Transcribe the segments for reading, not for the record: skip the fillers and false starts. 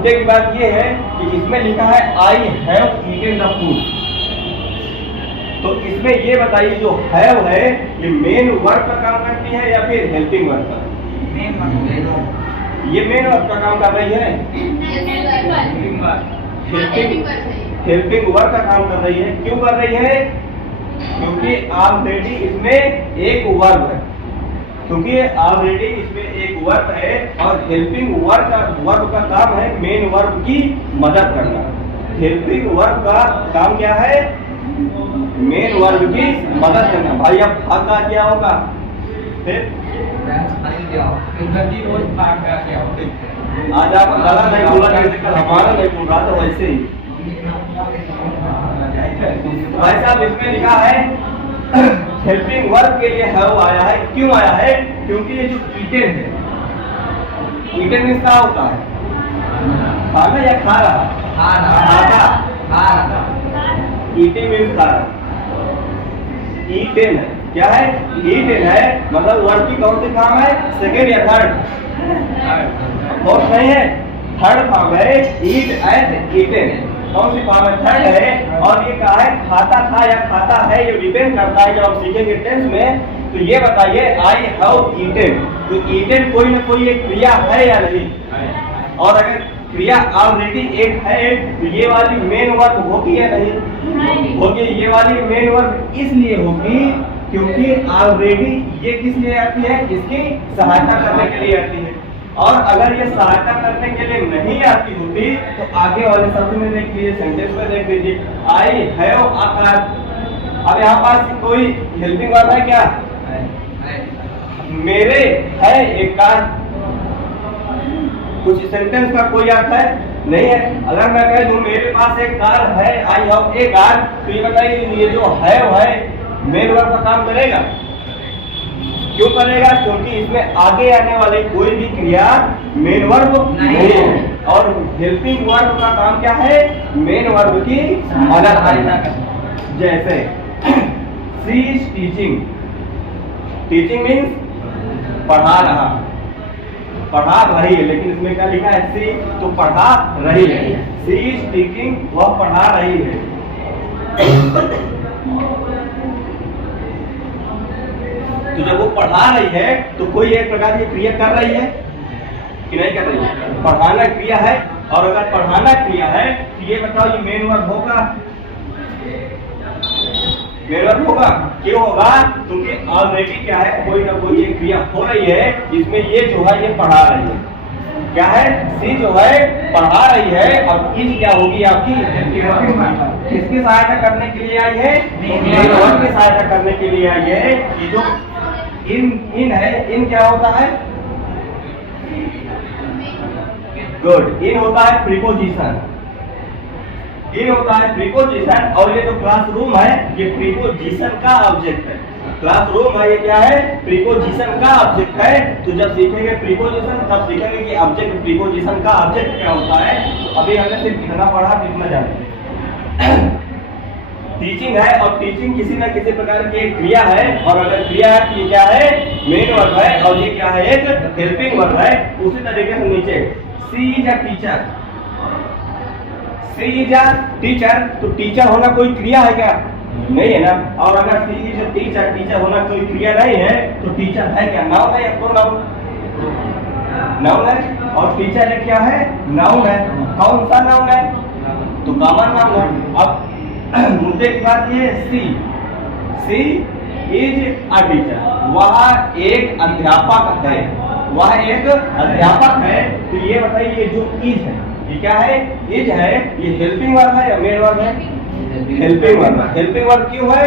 मुद्दे की बात ये है कि इसमें लिखा है I have eaten the food. तो इसमें ये बताइए जो हैव है ये मेन वर्ब का काम करती है या फिर हेल्पिंग वर्ब का? ये मेन वर्ब का काम कर रही है, हेल्पिंग वर्ब का काम कर रही है। क्यों कर रही है? क्योंकि ऑलरेडी इसमें एक वर्ब है, और हेल्पिंग वर्ब का काम है मेन वर्ब की मदद करना। हेल्पिंग वर्ब का काम क्या है? मेन वर्ब की मदद करना। भाई अब भाग का क्या होगा? फिर आज आप गला नहीं बोला, कल हमारा नहीं बोल रहा था वैसे ही। भाई साहब इसमें लिखा है हेल्पिंग वर्ब के लिए हैव आया है। क्यों आया है? क्योंकि ये जो ईटेन है, ईटेन मीन्स क्या होता है? खाना या खा रहा? खाता। ईटेन मीन्स खा रहा। ईटेन है क्या है? ईटेन है मतलब वर्ब की कौन सी फॉर्म है? सेकेंड या थर्ड? फोर्थ नहीं है, थर्ड फॉर्म है। ईट एंड ईटेन कौन सी फॉर्म है? थर्ड है। और ये कहा है खाता था या खाता है, ये डिपेंड करता है जब आप सीखेंगे टेंस में। तो ये बताइए आई हैव ईटेन, तो ईटेन कोई ना कोई एक क्रिया है या नहीं? और अगर क्रिया ऑलरेडी एक है तो ये वाली मेन वर्ब होगी या नहीं? होगी। ये वाली मेन वर्ब इसलिए होगी क्योंकि ऑलरेडी ये किस लिए आती है? इसकी सहायता करने के लिए आती है। और अगर ये सहायता करने के लिए नहीं आती होती तो आगे वाले शब्द में देख लीजिए, सेंटेंस में देख लीजिए, आई हैव अ कार। अब यहाँ पास कोई हेल्पिंग वर्ब है क्या? मेरे है एक कार। कुछ सेंटेंस का कोई अर्थ है? नहीं है। अगर मैं कह दूं मेरे पास एक कार है, आई हैव ए कार, तो ये बताइए ये जो हैव है मेन वर्ब का काम करेगा? क्यों करेगा? क्योंकि इसमें आगे आने वाली कोई भी क्रिया मेन वर्ब नहीं है। और हेल्पिंग वर्ब का काम क्या है? मेन वर्ब की मदद करना। जैसे she is teaching, teaching means पढ़ा रही है, लेकिन इसमें क्या लिखा है? सी, तो पढ़ा रही है। शी इज टीचिंग, वह पढ़ा रही है। तो जब वो पढ़ा रही है तो कोई एक प्रकार की क्रिया कर रही है कि नहीं कर रही है? पढ़ाना क्रिया है। और अगर पढ़ाना क्रिया है तो ये बताओ ये मेन वर्ब होगा? मेन वर्ब होगा। क्यों होगा? क्योंकि ऑलरेडी क्या है, कोई ना कोई एक क्रिया हो रही है जिसमें ये जो है ये पढ़ा रही है। क्या है? सी जो है पढ़ा रही है। और इज क्या होगी आपकी? किसकी सहायता करने के लिए आई है? मेन वर्ब की सहायता करने के लिए आई है। ये जो इन है, इन क्या होता है? गुड। इन होता है प्रीपोजिशन, और ये जो क्लासरूम है ये प्रीपोजिशन का ऑब्जेक्ट है। क्लासरूम है ये क्या है? प्रीपोजिशन का ऑब्जेक्ट है। तो जब सीखेंगे प्रीपोजिशन तब सीखेंगे कि ऑब्जेक्ट प्रीपोजिशन का ऑब्जेक्ट क्या होता है। अभी हमने सिर्फ इतना पढ़ा, इतना जाने। टीचिंग है, और टीचिंग किसी न किसी प्रकार की एक क्रिया है। और अगर क्रिया है तो ये क्या है? मेन वर्ब है। और ये क्या है? एक हेल्पिंग वर्ब है। उसी तरीके से नीचे सी इज अ टीचर, तो टीचर होना कोई क्रिया है क्या? नहीं है ना। और अगर सी इज अ टीचर होना कोई क्रिया नहीं है तो टीचर है क्या? नाउन है या प्रोनाउन? नाउन है। और टीचर है क्या है? नाउन है। कौन सा नाउन है? तो कॉमन नाउन है। अब मुद्दे की बात ये है, सी इज अ टीचर, वह एक अध्यापक है। तो ये बताइए ये जो इज है ये क्या है? इज है। ये हेल्पिंग वर्ब है या मेन वर्ब है? Helping verb. हेल्पिंग वर्ब क्यों है?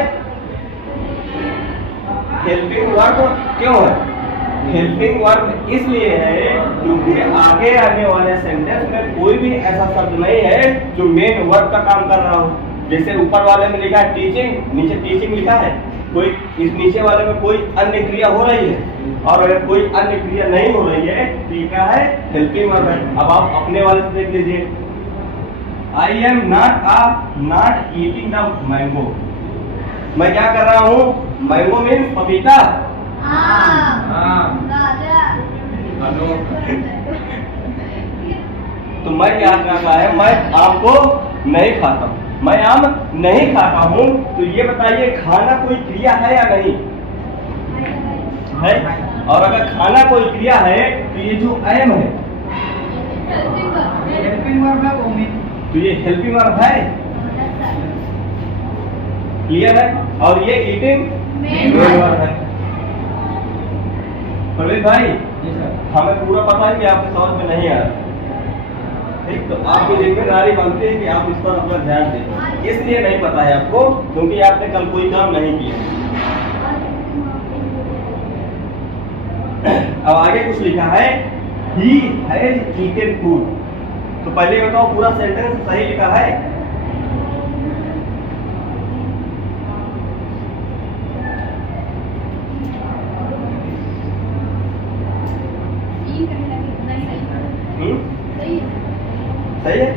हेल्पिंग वर्ब इसलिए है क्योंकि आगे आने वाले सेंटेंस में कोई भी ऐसा शब्द नहीं है जो मेन वर्ब का काम कर रहा हो। जैसे ऊपर वाले में लिखा है टीचिंग, नीचे टीचिंग लिखा है, कोई इस नीचे वाले में कोई अन्य क्रिया हो रही है। और अगर कोई अन्य क्रिया नहीं हो रही है तो ये क्या है? हेल्पिंग वर्ब है। अब आप अपने वाले से देख लीजिए, I am not eating the mango. मैं क्या कर रहा हूँ? मैंगो मीन्स पपीता। तो मैं क्या कहना है, मैं आम को नहीं खाता हूँ, मैं आम नहीं खाता हूँ। तो ये बताइए खाना कोई क्रिया है या नहीं है? और अगर खाना कोई क्रिया है तो ये जो एम है तो ये हेल्पिंग वर्ब है, क्लियर है। और ये ईटिंग मेन वर्ब है। प्रवीण भाई हमें पूरा पता है कि आपके समझ में नहीं आ रहा, ठीक, तो आपकी जिम्मेदारी बनती है कि आप इस पर अपना ध्यान दें। इसलिए नहीं पता है आपको क्योंकि आपने कल कोई काम नहीं किया। अब आगे कुछ लिखा है, ही हैज ईटेन फूड। तो पहले बताओ पूरा सेंटेंस सही लिखा है? सही है,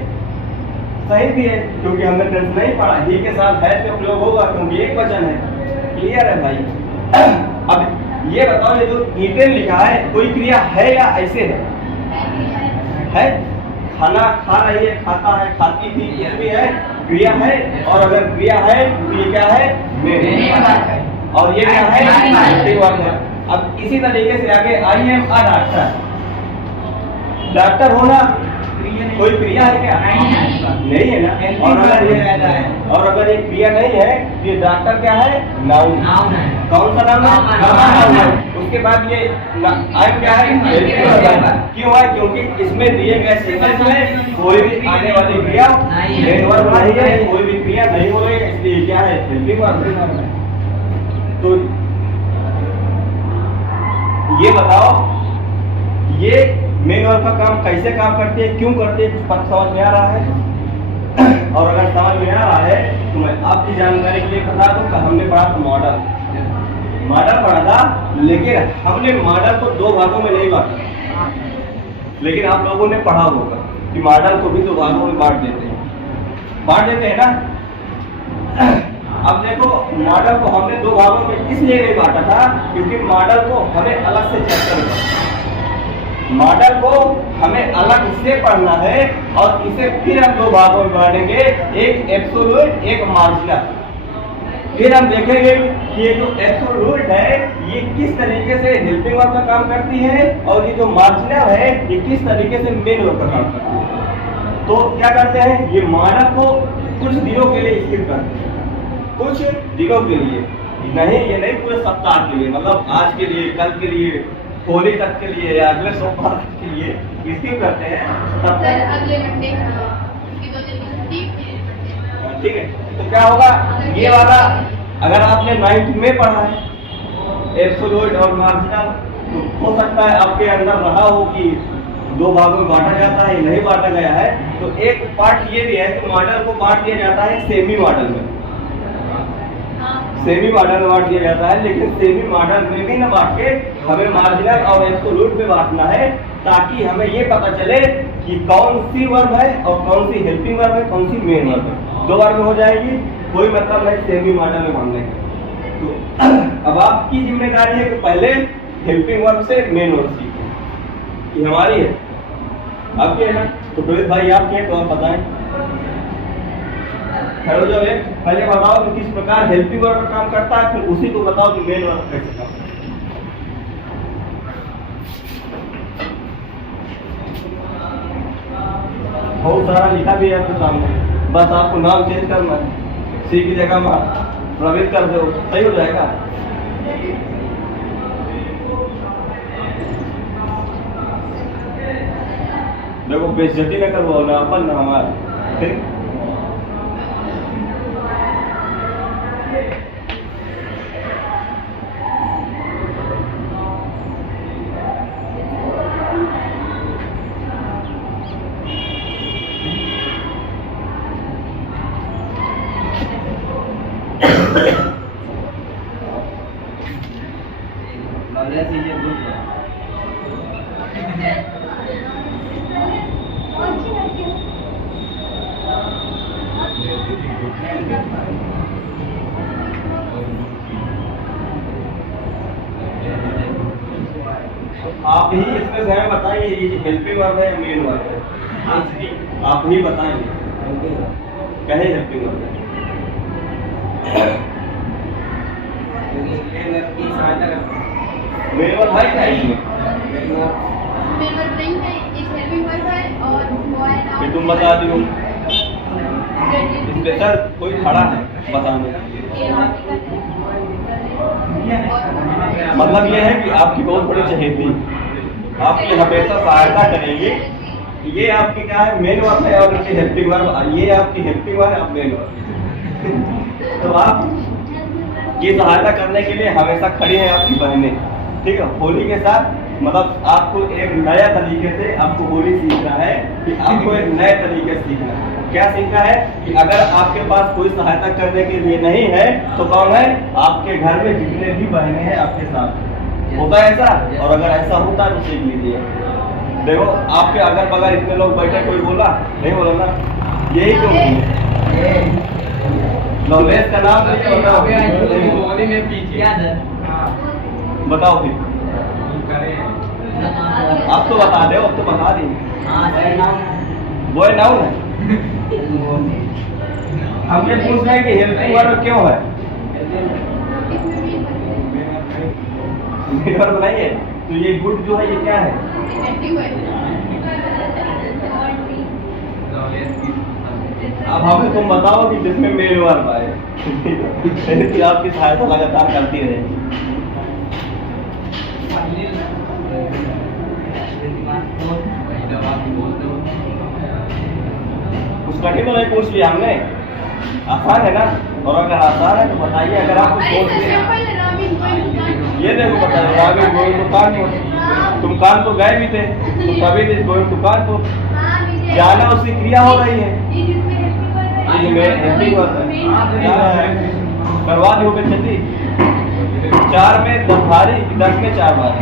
सही भी है क्योंकि हमने टेंस नहीं पढ़ा। ही के साथ हैज का प्रयोग होगा क्योंकि एक वचन है। क्लियर है भाई? अब ये बताओ, ये जो ईटेन लिखा है कोई क्रिया है या ऐसे है? खाना खा रही है, खाता है, खाती थी, ये भी है, क्रिया है। और अगर क्रिया है तो ये क्या है? मेन। और ये क्या है? अब इसी तरीके से आगे I am a doctor. Doctor होना कोई क्रिया है क्या? नहीं है ना। और अगर ये क्रिया नहीं है तो ये डॉक्टर क्या है? नाउन है। कौन सा नाउन है? उसके बाद ये आइम क्या है? क्यों है? क्योंकि इसमें दिए गए सेंटेंस में कोई भी आने वाली क्रिया मेन वर्ब नहीं है, कोई भी क्रिया नहीं हो रही है, इसलिए क्या है? Helping verb. तो ये बताओ, ये मेन वर्ब का काम कैसे काम करती है, क्यों करती है, कुछ समझ में आ रहा है? और अगर समझ में आ रहा है तो मैं आपकी जानकारी के लिए बता दूं कि हमने पढ़ा था मॉडल पढ़ा था, लेकिन हमने मॉडल को दो भागों में नहीं बांटा। लेकिन आप लोगों ने पढ़ा होगा कि मॉडल को भी दो भागों में बांट देते हैं ना। अब देखो, मॉडल को हमने दो भागों में इसलिए नहीं बांटा था क्योंकि मॉडल को हमें अलग से चैप्टर में, मॉडल को हमें अलग से पढ़ना है और इसे फिर हम दो भागों में बांटेंगे, एक एब्सोल्यूट, एक मार्जिनल। फिर हम देखेंगे कि ये जो एब्सोल्यूट है ये किस तरीके से हेल्पिंग वर्ब का काम करती है और ये जो मार्जिनल है ये किस तरीके से मेन वर्ब का काम करती है। तो क्या करते हैं, ये मॉडल को कुछ दिनों के लिए स्किप करते हैं, कुछ दिनों के लिए नहीं, ये नहीं पूरे सप्ताह के लिए, मतलब आज के लिए, कल के लिए, होली तक के लिए या अगले सोमवार तक के लिए स्किप करते हैं। अगले मंडे ठीक है। तो क्या होगा, ये वाला अगर आपने 9th में पढ़ा है एब्सोल्यूट और मार्जिनल, तो हो सकता है आपके अंदर रहा हो कि दो भागों में बांटा जाता है, नहीं बांटा गया है। तो एक पार्ट ये भी है कि मॉडल को बांट दिया जाता है सेमी मॉडल में, सेमी मॉडल में बांट दिया जाता है, लेकिन सेमी मॉडल में भी न बांट के हमें मार्जिनल और एब्सोल्यूट में बांटना है, ताकि हमें ये पता चले कि कौन सी वर्ब है और कौन सी हेल्पिंग वर्ब है, कौन सी मेन वर्ब है। दो बार में हो जाएगी, कोई मतलब नहीं सेमी मॉडल में बांधने का। तो अब आपकी जिम्मेदारी है कि पहले हेल्पिंग वर्ब से मेन वर्ब सीखें, ये हमारी है, आपकी है ना। तो प्रवीण भाई आपके हैं तो आप बताएं। खड़ो जाओ, पहले बताओ कि किस प्रकार हेल्पिंग वर्ब का काम करता है, फिर उसी को बताओ कि मेन वर्ब कैसे काम करता है। बहुत सारा लिखा भी है आपके सामने, बस आपको नाम चेंज करना है, सी की जगह में प्रवेश कर दो, सही हो जाएगा। देखो बेइज्जती न करवाओ ना अपन ना हमारा, ठीक। आप ही इसमें से हमें बताइए ये हेल्पिंग वर्ब है या मेन वर्ब है? आप ही बताएंगे कहे हेल्पिंग वर्ब मेन वर्ब है क्या इसमें? फिर तुम बता दियो स्पेशल कोई खड़ा है बताने। मतलब ये है कि आपकी बहुत बड़ी चहेती आपकी हमेशा सहायता करेंगे। ये आपकी क्या है मेन वर्ब है और ये हेल्पिंग वर्ब, ये आपकी हेल्पिंग वर्ब आप मेन वर्ब। तो आप ये सहायता करने के लिए हमेशा खड़ी हैं आपकी बहनें, ठीक है। होली के साथ मतलब आपको एक नया तरीके से आपको होली सीखना है कि आपको एक नए तरीके से सीखना है। क्या सीखना है कि अगर आपके पास कोई सहायता करने के लिए नहीं है तो कौन है आपके घर में जितने भी बहनें हैं आपके साथ होता है ऐसा। और अगर ऐसा होता है तो सीख लीजिए। देखो आपके अगल बगल इतने लोग बैठे कोई बोला नहीं बोला ना, यही क्यों नॉलेज का नाम बताओ फिर आप तो बता दो, अब तो बता दी बॉय नाउन है। हम ये पूछ रहे हैं कि हेल्पिंग वर्ब क्यों है? मेन वर्ब नहीं है तो ये गुड जो है ये क्या है? अब हमें तुम बताओ कि जिसमें मेन वर्ब आए कि आपकी सहायता लगातार करती रहे। कुछ कठिन तो नहीं पूछ लिया हमने, आसान है ना। और अगर आसान है तो बताइए। अगर आपको सोच ये देखो बताइए राबिन गोइंग टू कानपुर, तुम कानपुर गए भी थे तो कभी इज गोइंग टू कानपुर, जाना उसकी क्रिया हो रही है। ये मैं हेल्पिंग वर्ब है। बर्बाद हो गई क्षति 4 में 10 भारी 10 में 4 भारी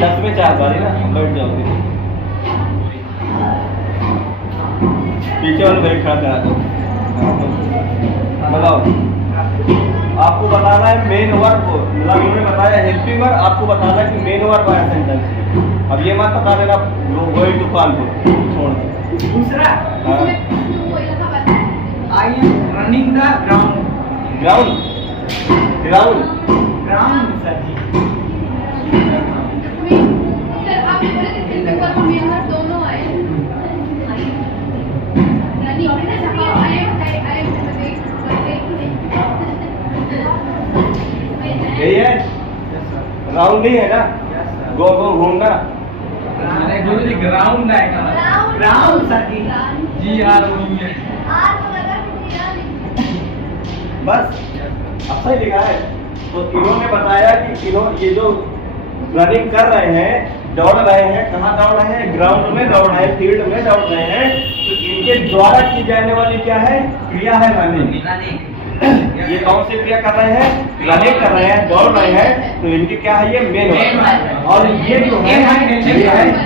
10 में 4 बारी ना बैठ जाओगे। पीछे वाले बैठ खड़ा करा दो। बताओ आपको बताना है मेन वर्ब को, मतलब उन्होंने बताया हेल्पिंग वर्ब, आपको बताना है कि मेन वर्ब है सेंटेंस। अब ये मत बता देना गोइंग टू कानपुर छोड़। दूसरा I am running the ground. Ground ground ground sir ji. दोनों आए यही है राउंड नहीं है ना, गो गो घूमना। ग्राउंड है ग्राउंड सर जी आर ओ यू बस अब सही लिखा है। तो इन्होंने बताया कि ये जो रनिंग कर रहे हैं दौड़ रहे हैं, कहाँ दौड़ रहे हैं? ग्राउंड में दौड़ रहे हैं, फील्ड में दौड़ रहे हैं। तो इनके द्वारा की जाने वाली क्या है? क्रिया है रनिंग। ये कौन सी क्रिया कर रहे हैं? रनिंग कर रहे हैं, दौड़ रहे हैं। तो इनकी क्या है? ये मेन वर्ब। और ये जो है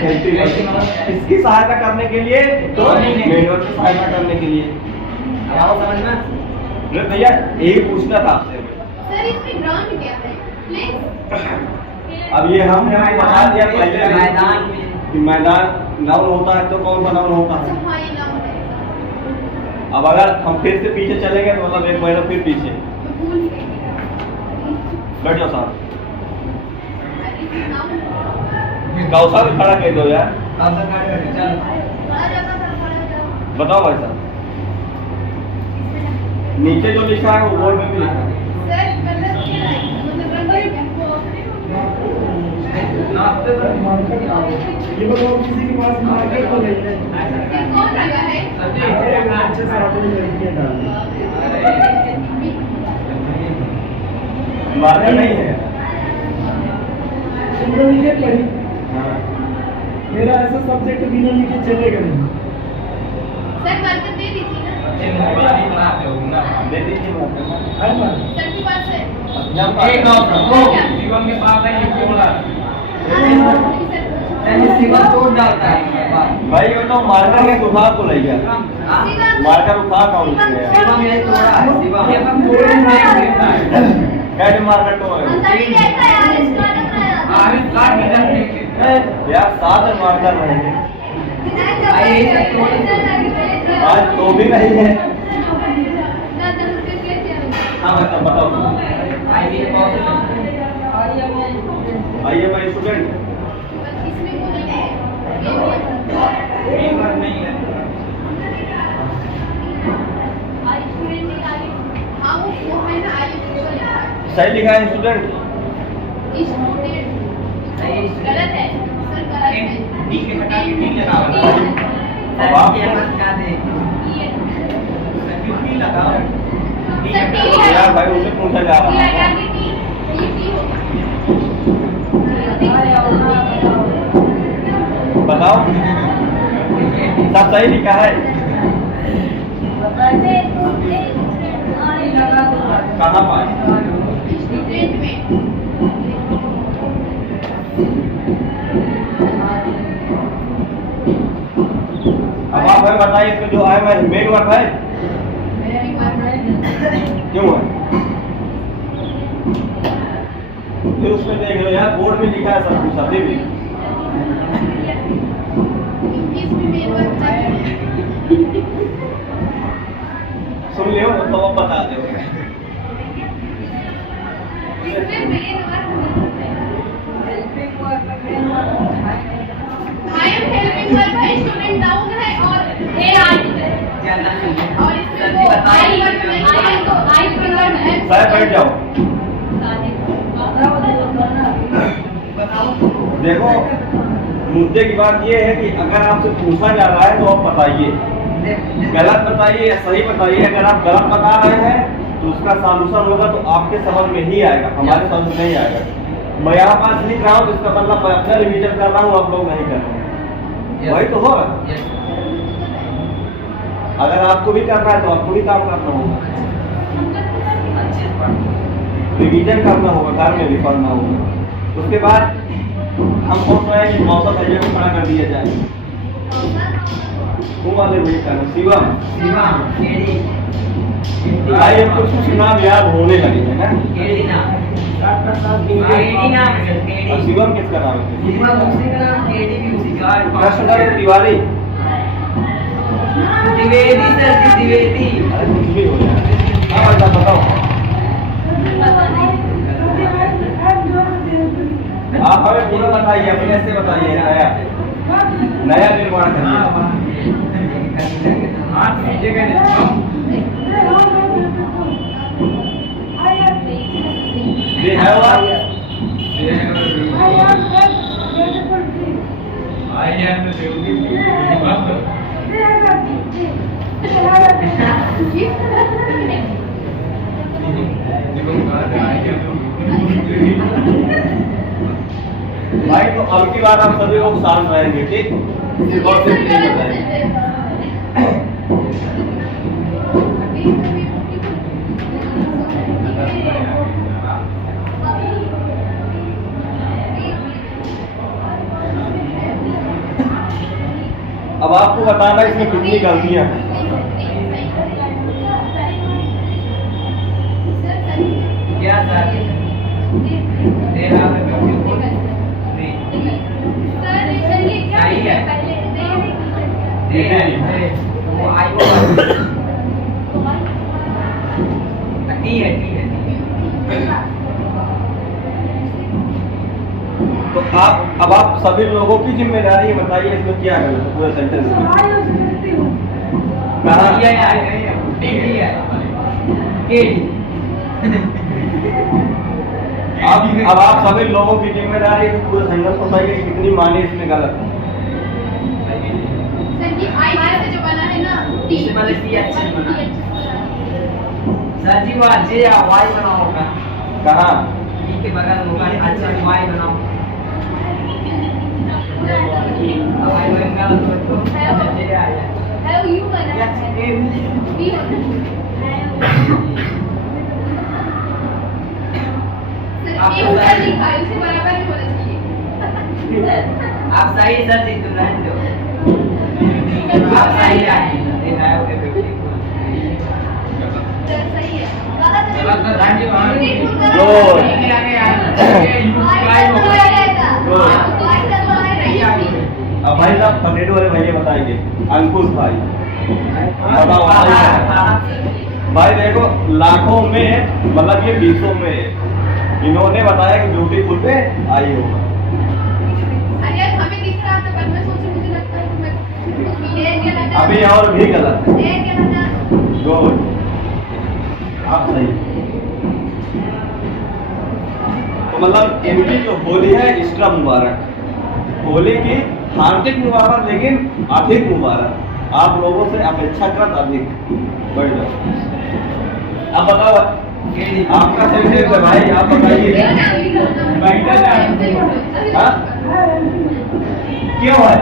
हेल्पिंग वर्ब। इसकी सहायता करने के लिए तो मेन वर्ब की सहायता करने के लिए समझ में भैया यही पूछना था आपसे। सर इसमें ग्राउंड क्या है? प्लेस। अब ये हमने आपको बता दिया पहले मैदान में कि मैदान नाउन होता है तो कौन सा नाउन होता है? अब अगर हम फिर से पीछे चलेंगे तो मतलब एक महीना फिर पीछे बैठ जाओ साहब। कौशल खड़ा कर दो यार। बताओ भाई साहब नीचे जो लिखा है वो बोर्ड में भी लिखा है। ये बताओ किसी के पास मार्कर तो नहीं है? कौन लगा है? अच्छे से आपने लड़कियां डाल दी। मार्कर नहीं है। तुम लोग लिखे पढ़ी। मेरा ऐसा सब्जेक्ट बिना लिखे चलेगा नहीं। सर मार्कर दे दीजिए ना। दे दीजिए है ना? सर के पास है। एक और जीवन के पास है ये बोला तोड़ डालता है भाई वो तो मार्कर के गुफा को ले गया। मार्कर उठा कौन ले गया? कैसे मार्कर तो यार साथ में मारता रहेंगे आज तो भी नहीं है। हाँ बताओ आइए भाई स्टूडेंट सही लिखा है स्टूडेंट गलत है सर, गलत है। अब आप यार भाई उसे पूछा जा रहा है बताओ सब सही लिखा है कहाँ पाए अब आप हमें बताइए इसमें जो आया मैं मेन वर्क है क्यों है फिर उसमें देख लो यार बोर्ड में लिखा है सब कुछ अभी भी सुन लियो तो अब बता दो स्टूडेंट डाउन है और साहब बैठ जाओ देखो मुद्दे की बात ये है कि अगर आपसे पूछा जा रहा है तो आप बताइए गलत बताइए या सही बताइए। अगर आप गलत बता रहे हैं तो उसका सॉल्यूशन होगा तो आपके समझ में ही आएगा, हमारे समझ में नहीं आएगा। मैं यहाँ पास लिख रहा हूँ तो इसका मतलब मैं अपना रिवीजन कर रहा हूँ, आप लोग नहीं कर रहे हैं, वही तो होगा। अगर आपको भी करना है तो आपको भी काम करना होगा, रिवीजन करना होगा, घर में भी पढ़ना होगा। उसके बाद हम सोच रहे हैं कि मौसम एरिया को खड़ा कर दिया जाए। वो वाले वेट करना शिवम भाई अब कुछ नाम याद होने लगे हैं ना। और शिवम किसका नाम है? कृष्णदत्त तिवारी द्विवेदी। अरे कुछ भी हो जाए। हाँ भाई साहब बताओ आप हमें पूरा बताइए, अपने से बताइए। नया निर्माण करिए। ये है वो भाई तो अब की बार आप सभी लोग शांत रहेंगे, ठीक? सिर्फ और सिर्फ नहीं बताएंगे। अब आपको बताना इसमें कितनी गलतियां हैं। क्या सर? तो अब आप सभी लोगों की जिम्मेदारी है, बताइए इसमें क्या है पूरा सेंटेंस में। कहाँ? अब आप सभी लोगों की जिम्मेदारी है पूरे सेंटेंस को बताइए कितनी माने इसमें गलत है। जो बना है ना सर जी वो अच्छे या वाई बनाओ होगा कहाँ? के बगल होगा अच्छा वाई बनाओ। वाई बनेगा तो अच्छे आ जाए। है वो यू बना है बी होना सर ये ऊपर लिखा है उसे बराबर नहीं होना चाहिए। आप सही सर जी तुम रहने दो। आप सही है देखा है ओके सर सही है गलत है गलत है। जो आगे तो ऐसा तो है नहीं। अब भाई साहब फर्नेट वाले भैया बताएंगे। अंकुश भाई बताओ भाई देखो लाखों में मतलब ये 20 में है। इन्होंने बताया कि ब्यूटीफुल पे आई होगा। अरे हमें दिख रहा था पर मैं सोची मुझे लगता है कि मैं ये क्या लगा अभी और भी गलत है। ये क्या लगा गुड आप सही। तो मतलब इनकी जो होली है एक्स्ट्रा मुबारक, होली की हार्दिक मुबारक, लेकिन अधिक मुबारक। आप लोगों से अपेक्षाकृत अधिक बढ़ जाओ। अब बताओ आपका सेंटेंस है भाई, आप बताइए। हाँ? क्यों है?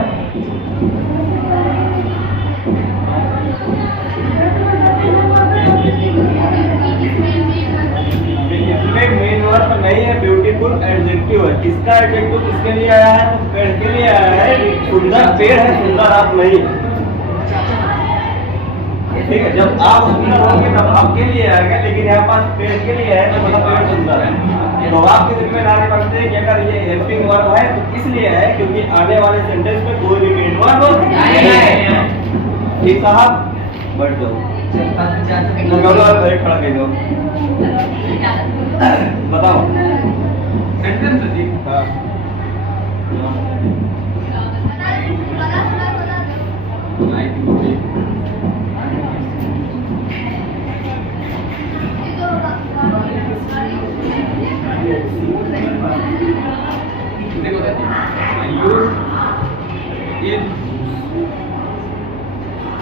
इसमें मेन वर्ब नहीं है, ब्यूटीफुल एडजेक्टिव है। किसका एडजेक्टिव किसके लिए आया है? तो पेड़ के लिए आया है। सुंदर पेड़ है, सुंदर आप नहीं। ठीक है, जब आप सुंदर होंगे तब आपके लिए आएगा, लेकिन यहाँ पास पेड़ के लिए है तो मतलब पेड़ सुंदर है। तो आपकी जिम्मेदारी बनती है कि अगर ये हेल्पिंग वर्ब है तो इसलिए है क्योंकि आने वाले सेंटेंस में कोई भी मेन वर्ब नहीं है। ठीक साहब, बैठ जाओ। खड़ा कर दो। बताओ सेंटेंस जी। हाँ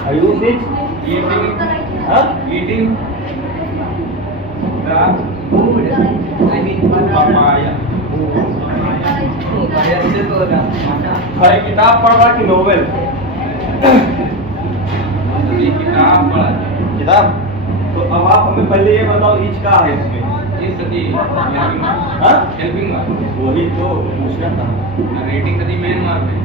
Ayush Eating the food. I mean papaya. भाई किताब पढ़ रहा कि नोवेल? किताब पढ़ा। किताब। तो अब आप हमें पहले ये बताओ ईच का है इसमें? हाँ? हेल्पिंग वही तो पूछना था। रेटिंग कभी मेन मार्क है।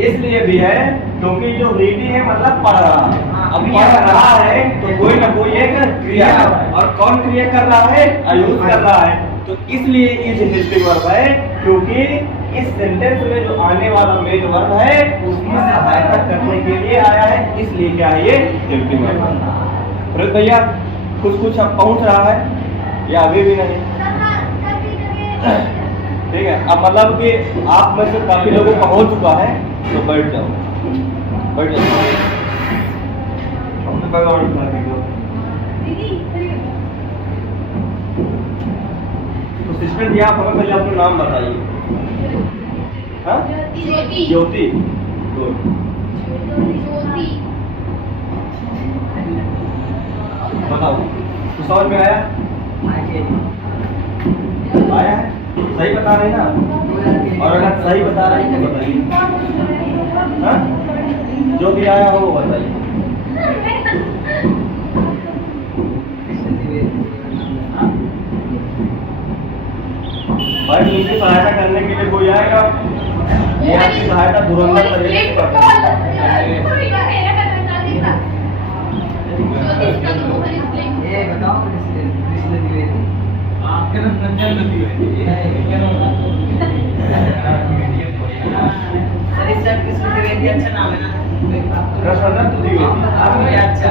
इसलिए भी है क्योंकि जो रीडिंग है मतलब पढ़ रहा है। अब पढ़ रहा है तो कोई ना कोई एक क्रिया है, और कौन क्रिया कर रहा है? आयुष कर रहा है। तो इसलिए इज हेल्पिंग वर्ब है, क्योंकि इस सेंटेंस में जो आने वाला मेन वर्ब है उसकी सहायता करने के लिए आया है, इसलिए क्या है ये हेल्पिंग वर्ब। फिर भैया कुछ अब पहुंच रहा है या अभी भी नहीं? ठीक है, अब मतलब कि आप में से काफी लोगों को हो चुका है, तो बैठ जाओ, बैठ जाओ। भगवान तो सिस्टर जी आप हमें पहले अपना नाम बताइए। हाँ? ज्योति। ज्योति। गुड। ज्योति। बताओ तो समझ में आया? आया है? सही बता रहे हैं ना? और अगर सही बता रहे हैं तो बताइए। हाँ? जो भी आया हो वो बताइए। भाई मुझे सहायता करने के लिए कोई आएगा? ये आपकी सहायता धुरंधर तरीके से कर अच्छा नाम है ना? कृष्ण द्विवेदी। अच्छा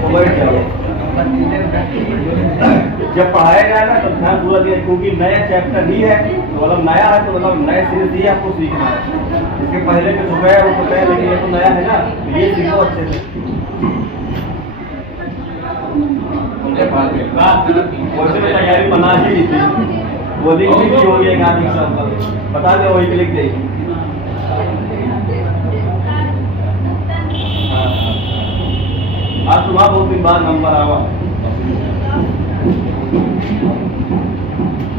तो बैठ जाओ। जब पढ़ाया जाए ना तो ध्यान पूरा दिया, क्योंकि नया चैप्टर ही है तो मतलब नया है तो मतलब नए सिरे से ही आपको सीखना है। इसके पहले के जो गया वो पता है, लेकिन ये तो नया है ना, तो ये सीखो अच्छे से। वैसे में तैयारी बना ही ली थी, वो लिख भी हो गया एक आदमी सब बता दे, वही लिख देगी। आज सुबह बहुत दिन बाद नंबर आवा।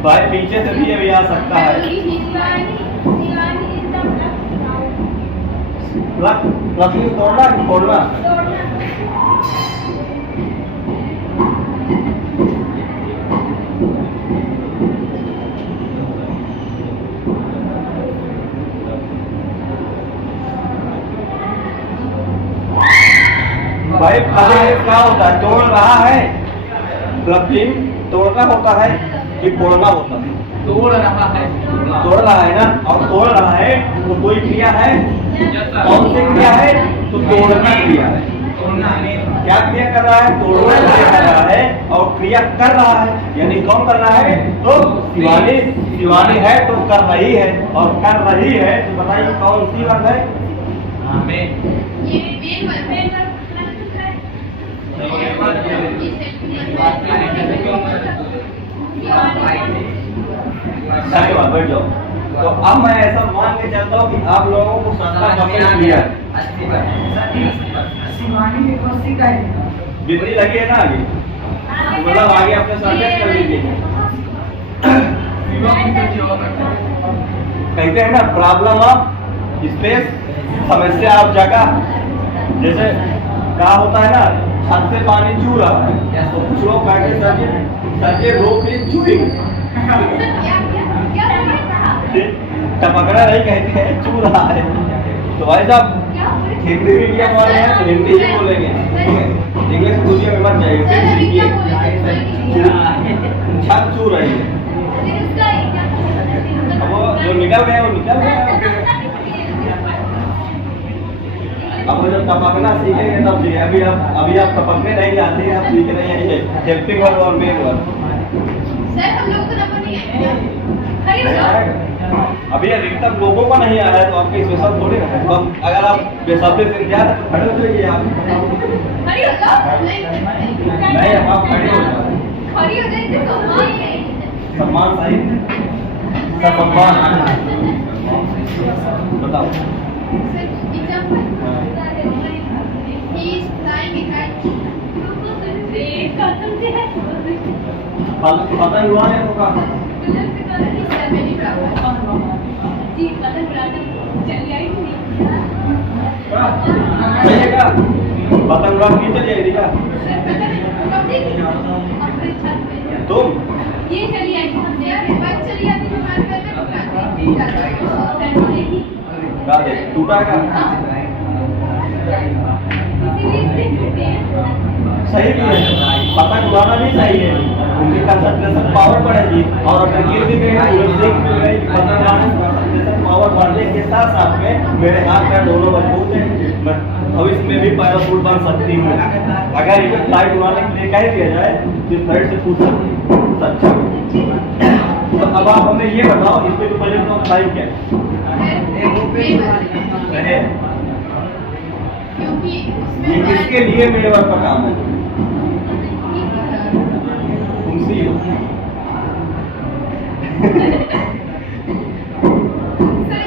भाई पीछे से भी अभी आ सकता है। तोड़ना कि फोड़ना? स्पेस क्या होता है? तोड़ रहा है, क्लपिंग तोड़ना होता है कि फोड़ना होता है? तोड़ रहा है। तोड़ रहा है ना, और तोड़ रहा है तो कोई क्रिया है, कौन सी क्रिया है? तो तोड़ना क्रिया है। क्या क्रिया कर रहा है? तोड़ना क्रिया कर रहा है, और क्रिया कर रहा है यानी कौन कर रहा है? तो शिवानी। शिवानी है तो कर रही है, और कर रही है तो बताइए कौन सी बात है? ये मेन वर्ब है। सही बात, बैठ जाओ। तो अब मैं ऐसा मान के चलता हूँ कि आप लोगों को सबका पसंद किया है। बिजली लगी है ना आगे, मतलब आगे अपने सर्विस कर लीजिए। कहते हैं ना प्रॉब्लम ऑफ स्पेस, समस्या ऑफ जगह। जैसे क्या होता है ना, छत से पानी चू रहा है तो कुछ लोग कहते हैं सर ये रोक के चूएंगे, टपकना नहीं कहते हैं, चू रहा है। तो भाई साहब हिंदी मीडियम वाले हैं तो हिंदी ही बोलेंगे, इंग्लिश दूसरी में मत जाइए। छत चू रही है, अब वो जो निकल गया वो निकल गया। अब वो जब टपकना सीखेंगे तब सीखे, अभी आप टपकने नहीं जाते हैं, आप सीख रहे हैं ये हेल्पिंग वर्ब और मेन वर्ब। सर हम लोग को नंबर नहीं आया। खड़ी हो जाओ। अभी अधिकतर लोगों को नहीं आ रहा है तो आपके स्पेशल थोड़ी ना है। तो अगर आप बेसब्री से इंतजार है तो खड़े हो जाइए आप। खड़ी हो जाओ। नहीं आप खड़े हो जाओ। खड़ी हो जाए तो सम्मान सही, सम्मान। बताओ। पता ही हुआ है तो का जी पता बुलाने चली आई थी। सही है क्या? पतंग उड़ा के चली आई थी क्या? तुम ये चली आई थी यार, बात चली आती थी हमारे घर में क्या दे टूटा क्या? सही भी है, पतंग उड़ाना भी सही है, उनकी कंसंट्रेशन पावर बढ़ेगी। और अगर गिर भी गई पतंग उड़ाने कंसंट्रेशन पावर बढ़ने के साथ साथ में मेरे हाथ पैर दोनों मजबूत हैं, मैं भविष्य में भी पैराशूट बन सकती हूँ। अगर इसे फ्लाइट उड़ाने के लिए कह दिया जाए तो फ्लाइट से पूछ सकते हैं। तो अब आप हमें ये बताओ इसके तो पहले तो फ्लाइट क्या है? क्योंकि ये किसके लिए मेरे वर्क का काम है? तुमसे ही हो। सर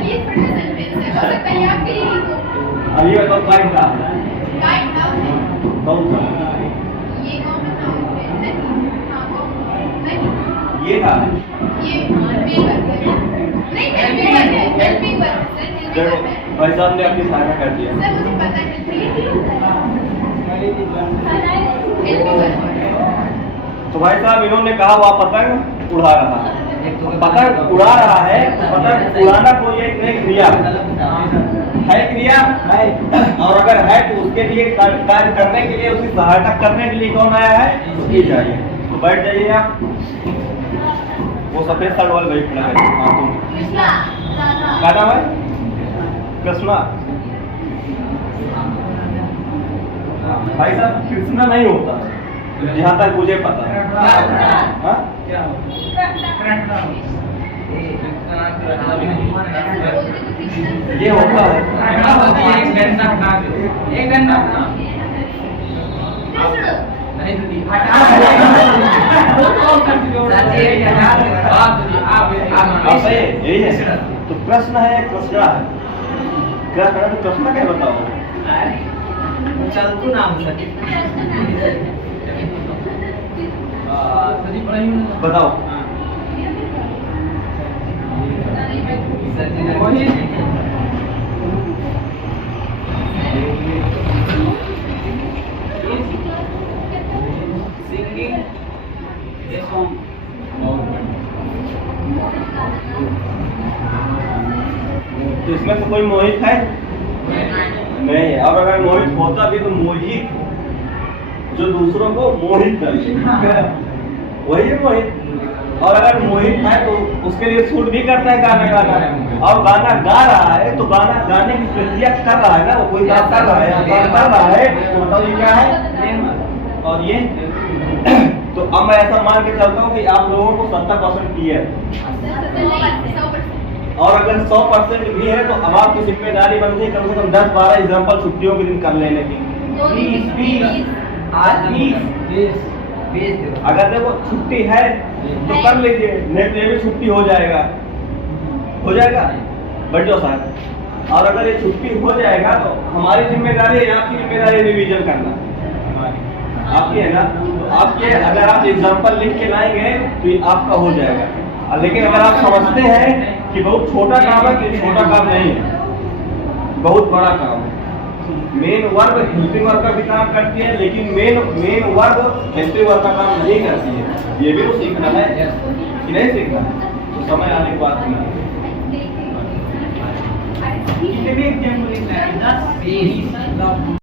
ये थोड़ा सेंटेंस है, हो सकता है आपके लिए ही हो। अब ये बताओ फ्लाइट का गाइड नाउ है कौन सा? ये कौन नाउ है? नहीं हाँ नहीं ये था ये पेपर नहीं हेल्पिंग वर्ब सर, देखो भाई साहब ने आपकी सहायता कर दिया। सर मुझे पता है हेल्पिंग वर्ब। तो भाई साहब इन्होंने कहा वह पतंग उड़ा रहा है, पतंग उड़ा रहा है, पतंग उड़ाना कोई एक नई क्रिया है क्रिया है, और अगर है तो उसके लिए कार्य करने के लिए उसकी सहायता करने के लिए कौन आया है? उसकी चाहिए। तो बैठ जाइए आप, वो सफेद शर्ट वाले भाई खड़ा है। हाँ तुम क्या नाम है? कृष्णा। भाई साहब कृष्णा नहीं होता जहाँ तक मुझे पता है। हाँ? ये होता है एक घंटा यही है। तो प्रश्न है कृष्णा है, क्या करें? तो कृष्णा क्या बताओ? चलतू नाम बताओ। तो इसमें से कोई मोहित है? नहीं। और अगर मोहित होता भी तो मोहित जो दूसरों को मोहित करे, वही है मोहित। और अगर मोहित है तो उसके लिए सूट भी करता है गाना गाना। और गाना गा रहा है तो गाना गाने की प्रक्रिया कर रहा है ना, वो कोई काम कर रहा है, काम कर रहा है, तो बताओ ये क्या है। और ये तो अब मैं ऐसा मान के चलता हूँ कि आप लोगों को 70% क्लियर है। 100%। और अगर 100% भी है तो अब आपकी जिम्मेदारी बनती है कम से कम 10-12 एग्जाम्पल छुट्टियों के दिन कर लेने की। 20 आज 20 दो। अगर देखो छुट्टी है तो कर लीजिए, नहीं तो ये भी छुट्टी हो जाएगा, हो जाएगा, बैठ जाओ साथ। और अगर ये छुट्टी हो जाएगा तो हमारी जिम्मेदारी है, आपकी जिम्मेदारी रिवीजन करना आपकी है ना। तो आपके अगर आप एग्जाम्पल लिख के लाएंगे तो ये आपका हो जाएगा। लेकिन अगर आप समझते हैं कि बहुत छोटा काम है तो ये छोटा काम नहीं है, बहुत बड़ा काम है। मेन वर्ग हेल्पिंग वर्ग का भी काम करती है, लेकिन मेन वर्ग हेल्पिंग वर्ग का काम नहीं करती है। ये भी तो सीखना है कि नहीं सीखना है, तो समय आने के बाद सीखना है। कितने भी एग्जाम्पल लिखना है 10 20